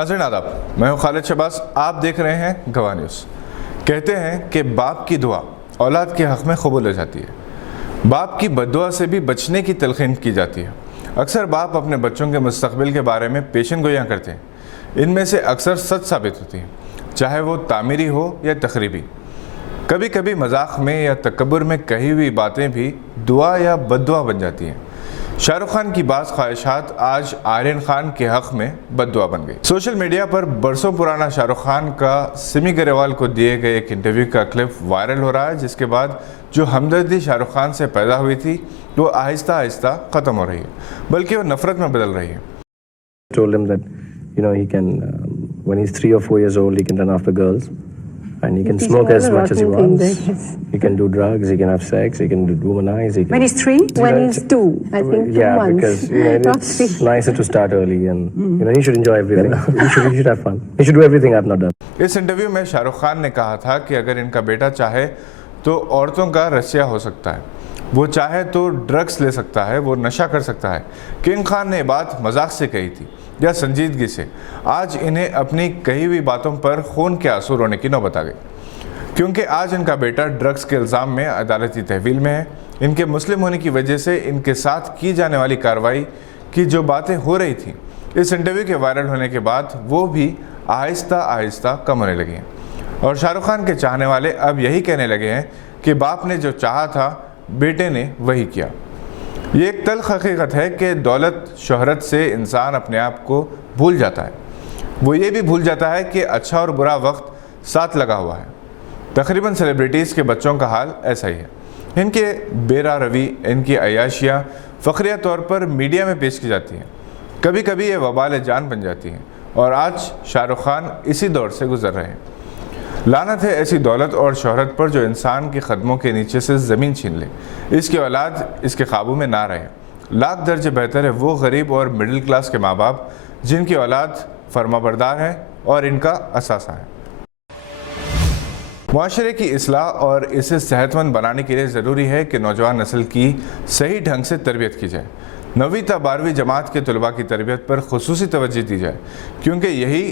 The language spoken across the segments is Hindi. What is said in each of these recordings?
नाज़रीन आदाब, मैं हूं खालिद शहबाज। आप देख रहे हैं गवाह न्यूज़। कहते हैं कि बाप की दुआ औलाद के हक़ में कबूल हो जाती है। बाप की बद्दुआ से भी बचने की तलक़ीन की जाती है। अक्सर बाप अपने बच्चों के मुस्तक़बिल के बारे में पेशन गोइयाँ करते हैं। इनमें से अक्सर सच साबित होती हैं, चाहे वो तामीरी हो या तखरीबी। कभी कभी मजाक में या तकब्बुर में कही हुई बातें भी दुआ या बद्दुआ बन जाती हैं। शाहरुख खान की बात ख्वाहिशात आज आर्यन खान के हक़ में बद्दुआ बन गई। सोशल मीडिया पर बरसों पुराना शाहरुख खान का सिमी ग्रेवाल को दिए गए एक इंटरव्यू का क्लिप वायरल हो रहा है, जिसके बाद जो हमदर्दी शाहरुख खान से पैदा हुई थी वो आहिस्ता आहिस्ता ख़त्म हो रही है, बल्कि वो नफ़रत में बदल रही है। Told him that he can when he's 3 or 4 years old he can run after girls and he can smoke as much as he wants. He can do drugs, he can have sex, he can womanize. When he's 3? When he's 2, I think 2 months. Because it's nicer to start early and he should enjoy everything. he should have fun. He should do everything I've not done. इस इंटरव्यू में शाहरुख खान ने कहा था कि अगर इनका बेटा चाहे तो औरतों का रसिया हो सकता है, वो चाहे तो ड्रग्स ले सकता है, वो नशा कर सकता है। किंग खान ने बात मजाक से कही थी या संजीदगी से। आज इन्हें अपनी कही हुई बातों पर खून के आंसू रोने की नौबत आ गई, क्योंकि आज इनका बेटा ड्रग्स के इल्ज़ाम में अदालती तहवील में है। इनके मुस्लिम होने की वजह से इनके साथ की जाने वाली कार्रवाई की जो बातें हो रही थी, इस इंटरव्यू के वायरल होने के बाद वो भी आहिस्ता आहिस्ता कम होने लगी हैं। और शाहरुख खान के चाहने वाले अब यही कहने लगे हैं कि बाप ने जो चाहा था बेटे ने वही किया। ये एक तल्ख़ हकीकत है कि दौलत शोहरत से इंसान अपने आप को भूल जाता है। वो ये भी भूल जाता है कि अच्छा और बुरा वक्त साथ लगा हुआ है। तकरीबन सेलिब्रिटीज़ के बच्चों का हाल ऐसा ही है। इनके बेरा रवि, इनकी अयाशियाँ फ़ख्रिया तौर पर मीडिया में पेश की जाती हैं। कभी कभी ये वबाल जान बन जाती हैं और आज शाहरुख खान इसी दौर से गुजर रहे हैं। लानत है ऐसी दौलत और शोहरत पर जो इंसान के कदमों के नीचे से ज़मीन छीन ले, इसकी औलाद इसके काबू में ना रहे। लाख दर्जे बेहतर है वो गरीब और मिडिल क्लास के माँ बाप जिनकी औलाद फरमाबरदार है और इनका असासा है। मुआशरे की इस्लाह और इसे सेहतमंद बनाने के लिए ज़रूरी है कि नौजवान नस्ल की सही ढंग से तरबियत की जाए। 9वीं ता 12वीं जमात के तलबा की तरबियत पर खुसूसी तवज्जो दी जाए, क्योंकि यही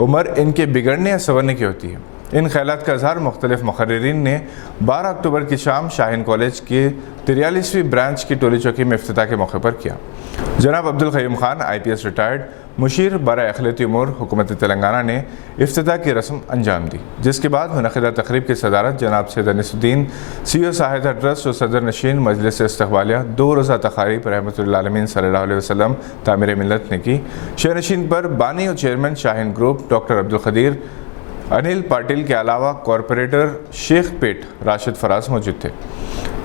उम्र इनके बिगड़ने या संवरने की होती है। इन ख्यालात का इज़हार मुख्तलिफ मुक़र्रिरीन ने 12 अक्टूबर की शाम शाहीन कॉलेज के 43वीं ब्रांच की टोली चौकी में इफ्तिताह के मौके पर किया। जनाब अब्दुल क़य्यूम खान IPS रिटायर्ड मुशीर बराए अखिलती उमूर हुकूमत तेलंगाना ने इफ्तिताह की रस्म अंजाम दी, जिसके बाद मुनक़िदा तक़रीब की सदारत जनाब सैयद अनीसुद्दीन CEO सहायता ट्रस्ट और सदर नशीन मजलिस इस्तक़बालिया 2 रोज़ा तक़ारीब रहमतुल्लाह आलमीन सल्लल्लाहु अलैहि वसल्लम तामीर मिल्लत ने की। शेर नशीन पर बानी और chairman Shaheen group doctor Abdul Qadeer Anil Patil के अलावा कॉरपोरेटर शेख पेट राशिद फराज मौजूद थे।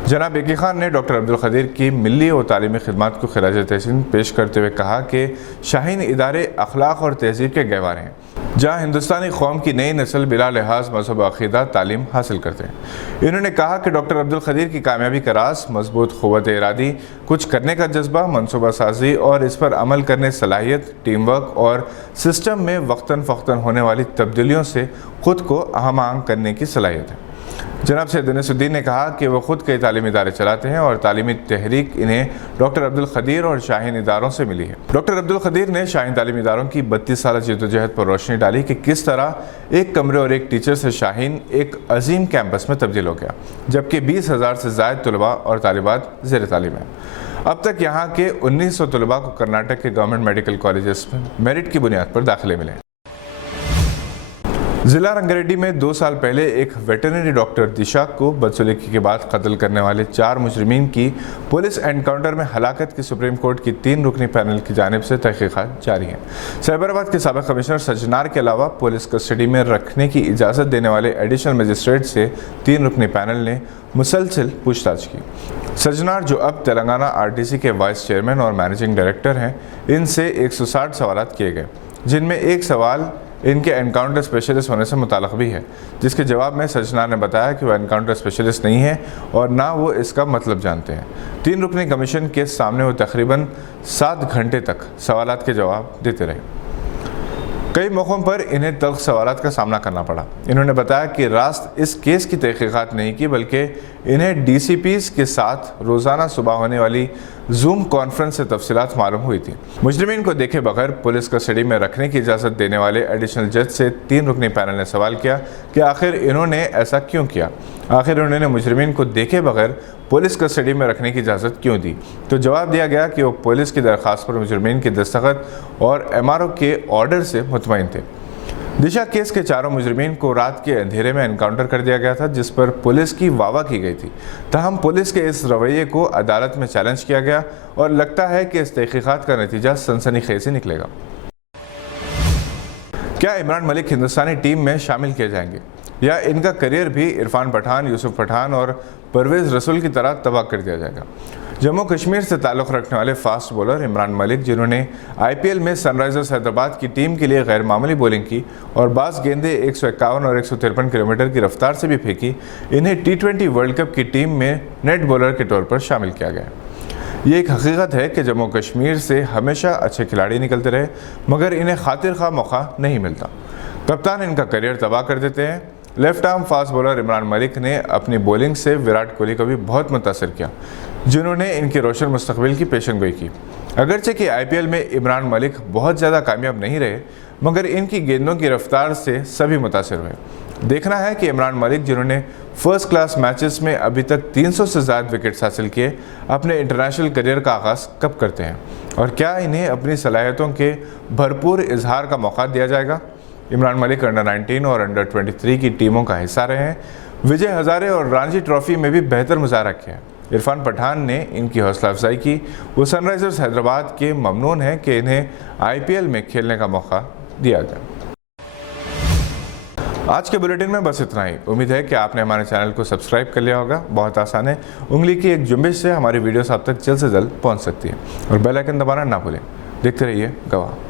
जनाब एकी खान ने डॉक्टर अब्दुल क़दीर की मिली और तालीमी खिदमात को खिराज तहसीन पेश करते हुए कहा कि शाहीन इदारे अखलाक और तहजीब के गहवार हैं, जहाँ हिंदुस्तानी कौम की नई नस्ल बिला लिहाज मज़हब अक़ीदा तालीम हासिल करते हैं। इन्होंने कहा कि डॉक्टर अब्दुल क़दीर की कामयाबी का राज मजबूत क़ुव्वत इरादी, कुछ करने का जज्बा, मनसूबा साजी और इस पर अमल करने सलाहियत, टीम वर्क और सिस्टम में वक्तन फ़क्तन होने वाली तब्दीलियों से ख़ुद को हम आहंग करने की सलाहियत है। जनाब सैयद अनीसुद्दीन ने कहा कि वो ख़ुद कई तालीमी इदारे चलाते हैं और तालीमी तहरीक इन्हें डॉक्टर अब्दुल क़दीर और शाहीन इदारों से मिली है। डॉक्टर अब्दुल क़दीर ने शाहीन तालीमी इदारों की 32 साल जद्दोजहद पर रोशनी डाली कि किस तरह एक कमरे और एक टीचर से शाहीन एक अजीम कैंपस में तब्दील हो गया, जबकि 20,000 से ज़ायद तलबा और तालिबात ज़ेर तालीम हैं। अब तक यहाँ के 1900 तलबा को कर्नाटक के गवर्नमेंट मेडिकल कॉलेजेस में मेरिट की बुनियाद पर दाखिले मिले। ज़िला रंगारेड्डी में 2 साल पहले एक वेटरनरी डॉक्टर दिशा को बदसलूकी के बाद कत्ल करने वाले 4 मुजरिमीन की पुलिस एनकाउंटर में हलाकत की सुप्रीम कोर्ट की 3 रुकनी पैनल की जानिब से तहकीक़ात जारी हैं। साइबराबाद के साबिक़ कमिश्नर सज्जनार के अलावा पुलिस कस्टडी में रखने की इजाज़त देने वाले एडिशनल मजिस्ट्रेट से 3 रुकनी पैनल ने मुसलसल पूछताछ की। सज्जनार, जो अब तेलंगाना RTC के वाइस चेयरमैन और मैनेजिंग डायरेक्टर हैं, इनसे 160 सवालात किए गए, जिनमें एक सवाल इनके एनकाउंटर स्पेशलिस्ट होने से मुताल्लिक़ भी है, जिसके जवाब में सज्जनार ने बताया कि वह एनकाउंटर स्पेशलिस्ट नहीं है और ना वो इसका मतलब जानते हैं। 3 रुकनी कमीशन के सामने वो तकरीबन 7 घंटे तक सवालात के जवाब देते रहे। कई मौक़ों पर इन्हें तल्ख़ सवालात का सामना करना पड़ा। इन्होंने बताया कि रास्त इस केस की तहक़ीक़ात नहीं की, बल्कि इन्हें DCPs के साथ रोज़ाना सुबह होने वाली जूम कॉन्फ्रेंस से तफसीलात मालूम हुई थी। मुजरिमीन को देखे बगैर पुलिस कस्टडी में रखने की इजाज़त देने वाले एडिशनल जज से 3 रुकनी पैनल ने सवाल किया कि आखिर इन्होंने ऐसा क्यों किया, आखिर उन्होंने मुजरिमीन को देखे बगैर पुलिस कस्टडी में रखने की इजाज़त क्यों दी। तो जवाब दिया गया कि वो पुलिस की दरख्वास्त पर मुजरिमीन की दस्तखत और MRO के ऑर्डर से मुतमईन थे। दिशा केस के चारों मुजरिमीन को रात के अंधेरे में एनकाउंटर कर दिया गया था, जिस पर पुलिस की वाहवाही की गई थी। ताहम पुलिस के इस रवैये को अदालत में चैलेंज किया गया और लगता है कि इस तहकीकात का नतीजा सनसनीखेज निकलेगा। क्या इमरान मलिक हिंदुस्तानी टीम में शामिल किए जाएंगे या इनका करियर भी इरफान पठान, यूसुफ पठान और परवेज़ रसूल की तरह तबाह कर दिया जाएगा। जम्मू कश्मीर से ताल्लुक़ रखने वाले फास्ट बॉलर इमरान मलिक, जिन्होंने IPL में सनराइजर्स हैदराबाद की टीम के लिए गैर मामूली बॉलिंग की और बाज़ गेंदें 151 और 153 किलोमीटर की रफ्तार से भी फेंकी, इन्हें T20 वर्ल्ड कप की टीम में नेट बॉलर के तौर पर शामिल किया गया। ये एक हकीकत है कि जम्मू कश्मीर से हमेशा अच्छे खिलाड़ी निकलते रहे, मगर इन्हें खातिर खा मौका नहीं मिलता। कप्तान इनका करियर तबाह कर देते हैं। Left arm fast bowler Imran Malik ने अपनी बॉलिंग से विराट कोहली को भी बहुत मुतासर किया, जिन्होंने इनके रोशन मुस्तकबिल की पेशनगोई की। अगरचे कि IPL में इमरान मलिक बहुत ज़्यादा कामयाब नहीं रहे, मगर इनकी गेंदों की रफ्तार से सभी मुतासर हुए। देखना है कि इमरान मलिक, जिन्होंने फर्स्ट क्लास मैचेस में अभी तक 300 से ज़्यादा विकेट्स हासिल किए, अपने इंटरनेशनल करियर का आगाज़ कब करते हैं और क्या इन्हें अपनी सलाहियतों के भरपूर इजहार का मौका दिया जाएगा। इमरान मलिक अंडर 19 और अंडर 23 की टीमों का हिस्सा रहे हैं। विजय हज़ारे और रणजी ट्रॉफी में भी बेहतर मुजाहरा किया। इरफान पठान ने इनकी हौसला अफजाई की। वो सनराइजर्स हैदराबाद के ममनून हैं कि इन्हें IPL में खेलने का मौका दिया गया। आज के बुलेटिन में बस इतना ही। उम्मीद है कि आपने हमारे चैनल को सब्सक्राइब कर लिया होगा। बहुत आसान है, उंगली की एक जुम्बिश से हमारी वीडियोस आप तक जल्द से जल्द पहुंच सकती है और बेल आइकन दबाना ना भूलें। देखते रहिए गवाह।